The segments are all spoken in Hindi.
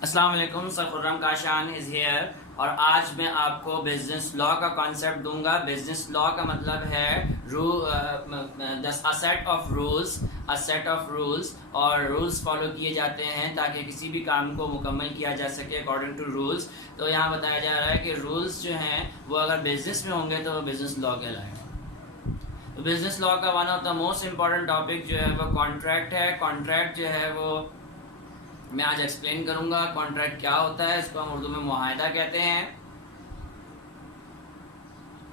अस्सलाम वालेकुम, sir Khurram Kashan is here. और आज मैं आपको बिजनेस लॉ का कॉन्सेप्ट दूंगा। बिजनेस लॉ का मतलब है अ सेट ऑफ रूल्स, और रूल्स फॉलो किए जाते हैं ताकि किसी भी काम को मुकम्मल किया जा सके अकॉर्डिंग टू रूल्स। तो यहाँ बताया जा रहा है कि रूल्स जो हैं वो अगर बिजनेस में होंगे तो वो बिजनेस लॉ कहलाएगा। तो बिजनेस लॉ का one of the most important topic जो है वो कॉन्ट्रैक्ट है। कॉन्ट्रैक्ट जो है वो मैं आज एक्सप्लेन करूंगा कॉन्ट्रैक्ट क्या होता है। इसको हम उर्दू में मुआहदा कहते हैं।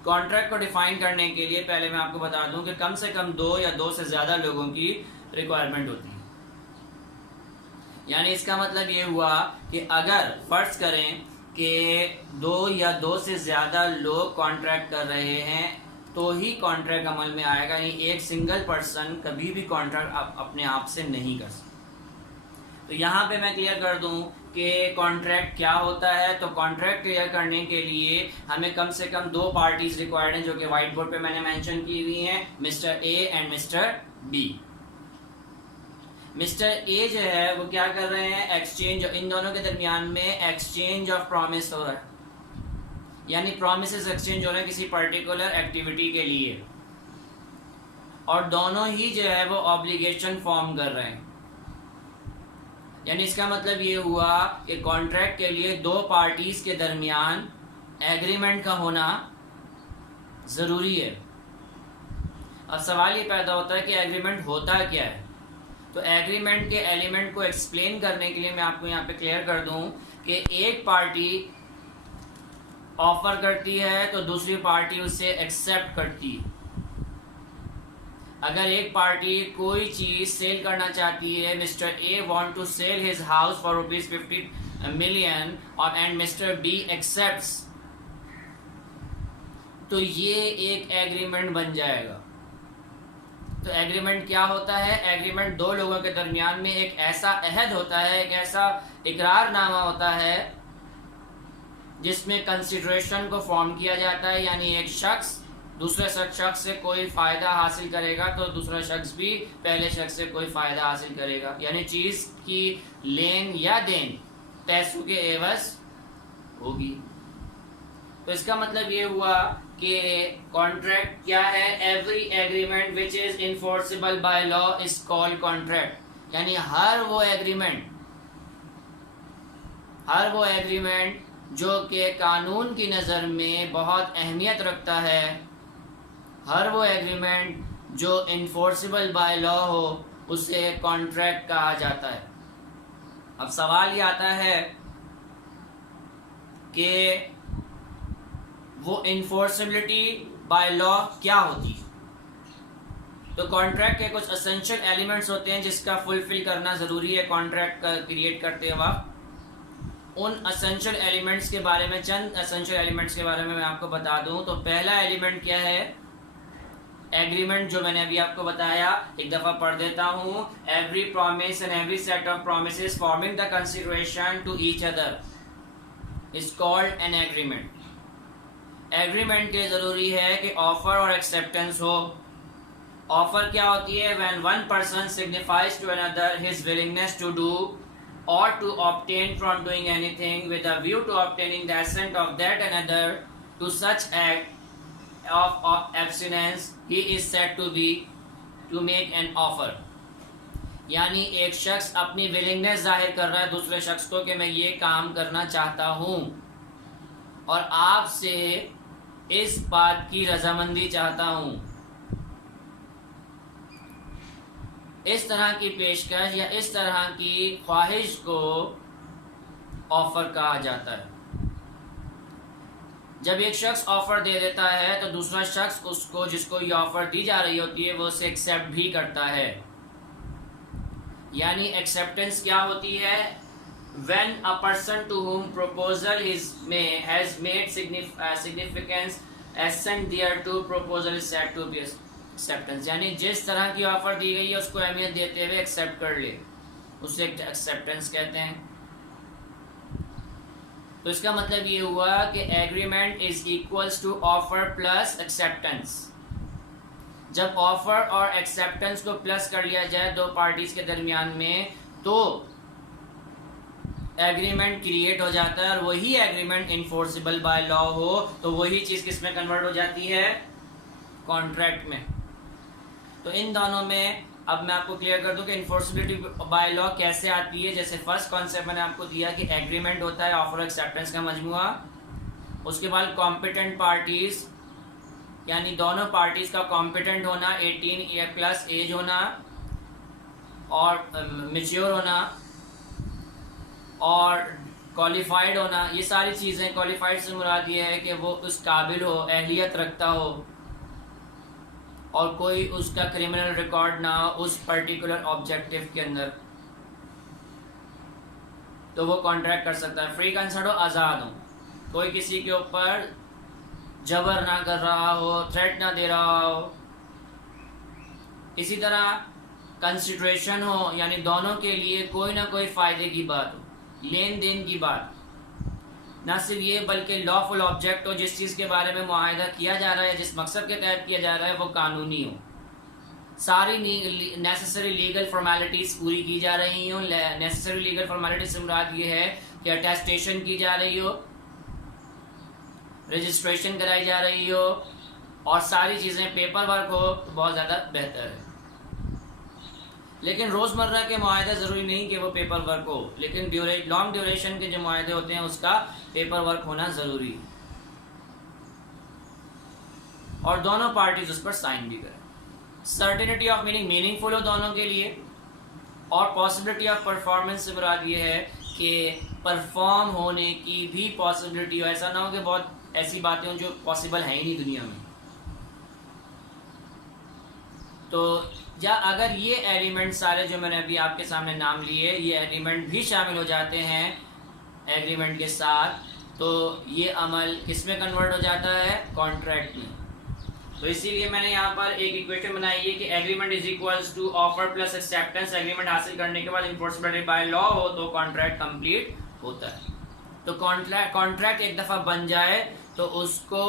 कॉन्ट्रैक्ट को डिफाइन करने के लिए पहले मैं आपको बता दूं कि कम से कम 2 या 2 से ज्यादा लोगों की रिक्वायरमेंट होती है। यानी इसका मतलब ये हुआ कि अगर फर्ज करें कि 2 या 2 से ज्यादा लोग कॉन्ट्रैक्ट कर रहे हैं तो ही कॉन्ट्रैक्ट अमल में आएगा। यानी एक सिंगल पर्सन कभी भी कॉन्ट्रैक्ट अपने आप से नहीं कर सकता। तो यहाँ पे मैं क्लियर कर दूं कि कॉन्ट्रैक्ट क्या होता है। तो कॉन्ट्रैक्ट क्लियर करने के लिए हमें कम से कम 2 पार्टीज रिक्वायर्ड हैं, जो कि व्हाइट बोर्ड पे मैंने मेंशन की हुई हैं, mister A and mister B. Mister A जो है वो क्या कर रहे हैं, एक्सचेंज, इन दोनों के दरमियान में एक्सचेंज ऑफ प्रॉमिस हो रहा है। यानी प्रोमिस एक्सचेंज हो रहे हैं किसी पर्टिकुलर एक्टिविटी के लिए, और दोनों ही जो है वो ऑब्लिगेशन फॉर्म कर रहे हैं। यानी इसका मतलब ये हुआ कि कॉन्ट्रैक्ट के लिए 2 पार्टीज के दरमियान एग्रीमेंट का होना जरूरी है। अब सवाल ये पैदा होता है कि एग्रीमेंट होता क्या है। तो एग्रीमेंट के एलिमेंट को एक्सप्लेन करने के लिए मैं आपको यहाँ पे क्लियर कर दूं कि एक पार्टी ऑफर करती है तो दूसरी पार्टी उसे एक्सेप्ट करती है। अगर एक पार्टी कोई चीज सेल करना चाहती है, mister A want to sell his house for ₹50 million और एंड मिस्टर बी एक्सेप्ट्स, तो ये एक एग्रीमेंट बन जाएगा। तो एग्रीमेंट क्या होता है? एग्रीमेंट 2 लोगों के दरमियान में एक ऐसा अहद होता है, एक ऐसा इकरारनामा होता है जिसमें कंसिडरेशन को फॉर्म किया जाता है। यानी एक शख्स दूसरे शख्स से कोई फायदा हासिल करेगा तो दूसरा शख्स भी पहले शख्स से कोई फायदा हासिल करेगा। यानी चीज की लेन या देन पैसों के एवज होगी। तो इसका मतलब ये हुआ कि कॉन्ट्रैक्ट क्या है? Every agreement which is enforceable by law is called contract. यानी हर वो एग्रीमेंट जो कि कानून की नज़र में बहुत अहमियत रखता है, हर वो एग्रीमेंट जो इन्फोर्सेबल बाय लॉ हो, उसे कॉन्ट्रैक्ट कहा जाता है। अब सवाल ये आता है कि वो इन्फोर्सेबिलिटी बाय लॉ क्या होती है। तो कॉन्ट्रैक्ट के कुछ एसेंशियल एलिमेंट्स होते हैं जिसका फुलफिल करना ज़रूरी है कॉन्ट्रैक्ट का क्रिएट करते वक्त। उन एसेंशियल एलिमेंट्स के बारे में, चंद एसेंशियल एलिमेंट्स के बारे में मैं आपको बता दूं। तो पहला एलिमेंट क्या है? एग्रीमेंट, जो मैंने अभी आपको बताया, एक दफा पढ़ देता हूं। Every promise and every set of promises forming the consideration to each other is called an agreement. Agreement के जरूरी है कि ऑफर और एक्सेप्टेंस हो। ऑफर क्या होती है? When one person signifies to another his willingness to do or to obtain from doing anything with a view to obtaining the assent of that another to such act of abstinence, he is said to make an offer। यानी एक शख्स अपनी विलिंगनेस जाहिर कर रहा है दूसरे शख्स को कि मैं ये काम करना चाहता हूँ और आपसे इस बात की रजामंदी चाहता हूँ। इस तरह की पेशकश या इस तरह की ख्वाहिश को ऑफर कहा जाता है। जब एक शख्स ऑफर दे देता है तो दूसरा शख्स उसको, जिसको ये ऑफर दी जा रही होती है, वो उसे एक्सेप्ट भी करता है। यानी एक्सेप्टेंस क्या होती है? When a person to whom proposal has made significance assent there to proposal is said to be acceptance. यानी जिस तरह की ऑफर दी गई है उसको अहमियत देते हुए एक्सेप्ट कर ले, उसे एक्सेप्टेंस कहते हैं। तो इसका मतलब ये हुआ कि agreement is equals to offer plus acceptance. जब ऑफर और एक्सेप्टेंस को प्लस कर लिया जाए 2 पार्टीज के दरमियान में, तो एग्रीमेंट क्रिएट हो जाता है और वही एग्रीमेंट इन्फोर्सेबल बाय लॉ हो तो वही चीज किसमें कन्वर्ट हो जाती है, कॉन्ट्रैक्ट में। तो इन दोनों में अब मैं आपको क्लियर कर दूं कि इन्फोर्सिबिलिटी बाय लॉ कैसे आती है। जैसे फर्स्ट कॉन्सेप्ट मैंने आपको दिया कि एग्रीमेंट होता है ऑफर एक्सेप्टेंस का मजमुआ, उसके बाद कॉम्पिटेंट पार्टीज यानी दोनों पार्टीज का कॉम्पिटेंट होना, 18+ एज होना और मैच्योर होना और क्वालिफाइड होना। ये सारी चीज़ें, क्वालिफाइड से मुराद ये है कि वो उस काबिल हो, अहलियत रखता हो और कोई उसका क्रिमिनल रिकॉर्ड ना हो उस पर्टिकुलर ऑब्जेक्टिव के अंदर, तो वो कॉन्ट्रैक्ट कर सकता है। फ्री कंसर्ट हो, आज़ाद हो, कोई किसी के ऊपर जबर ना कर रहा हो, थ्रेट ना दे रहा हो। इसी तरह कंसिडरेशन हो यानी दोनों के लिए कोई ना कोई फ़ायदे की बात हो, लेन देन की बात। ना सिर्फ ये बल्कि लॉफुल ऑब्जेक्ट हो, जिस चीज़ के बारे में मुआहदा किया जा रहा है, जिस मकसद के तहत किया जा रहा है वो कानूनी हो, सारी नेसेसरी लीगल फॉर्मेलिटीज़ पूरी की जा रही हो। नेसेसरी लीगल फॉर्मेलिटीज से मुराद ये है कि अटेस्टेशन की जा रही हो, रजिस्ट्रेशन कराई जा रही हो और सारी चीज़ें पेपर वर्क हो तो बहुत ज़्यादा बेहतर है। लेकिन रोज़मर्रा के मुआहदे ज़रूरी नहीं कि वो पेपर वर्क हो, लेकिन लॉन्ग ड्यूरेशन के जो मुआहदे होते हैं उसका पेपर वर्क होना ज़रूरी है और दोनों पार्टीज उस पर साइन भी करें। सर्टेनिटी ऑफ मीनिंगफुल हो दोनों के लिए और पॉसिबिलिटी ऑफ परफॉर्मेंस से मुराद ये है कि परफॉर्म होने की भी पॉसिबिलिटी हो। ऐसा ना हो कि बहुत ऐसी बातें हों जो पॉसिबल है ही नहीं दुनिया में। तो या अगर ये एलिमेंट सारे जो मैंने अभी आपके सामने नाम लिए, ये एलिमेंट भी शामिल हो जाते हैं एग्रीमेंट के साथ, तो ये अमल किसमें कन्वर्ट हो जाता है, कॉन्ट्रैक्ट में। तो इसीलिए मैंने यहाँ पर एक इक्वेशन बनाई है कि agreement is equals to offer plus acceptance. Agreement हासिल करने के बाद इन्फोर्सिबिलिटी बाय लॉ हो तो कॉन्ट्रैक्ट कंप्लीट होता है। तो कॉन्ट्रैक्ट एक दफ़ा बन जाए तो उसको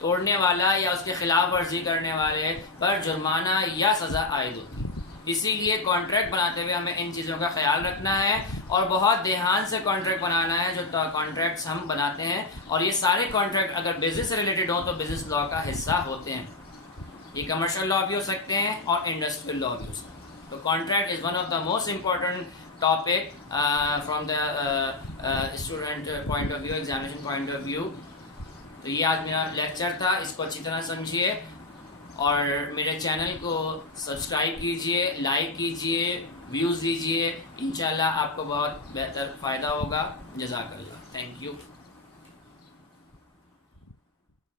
तोड़ने वाला या उसके खिलाफ वर्जी करने वाले पर जुर्माना या सज़ा आयद होती है। इसीलिए कॉन्ट्रैक्ट बनाते हुए हमें इन चीज़ों का ख्याल रखना है और बहुत ध्यान से कॉन्ट्रैक्ट बनाना है जो कॉन्ट्रैक्ट्स हम बनाते हैं। और ये सारे कॉन्ट्रैक्ट अगर बिजनेस से रिलेटेड हो तो बिजनेस लॉ का हिस्सा होते हैं। ये कमर्शियल लॉ भी हो सकते हैं और इंडस्ट्रियल लॉ भी हो सकते हैं। तो contract is one of the most important topic from the student point of view, examination point of view. तो ये आज मेरा लेक्चर था, इसको अच्छी तरह समझिए और मेरे चैनल को सब्सक्राइब कीजिए, लाइक कीजिए, व्यूज़ दीजिए। इंशाल्लाह आपको बहुत बेहतर फ़ायदा होगा। जज़ाकल्लाह, थैंक यू।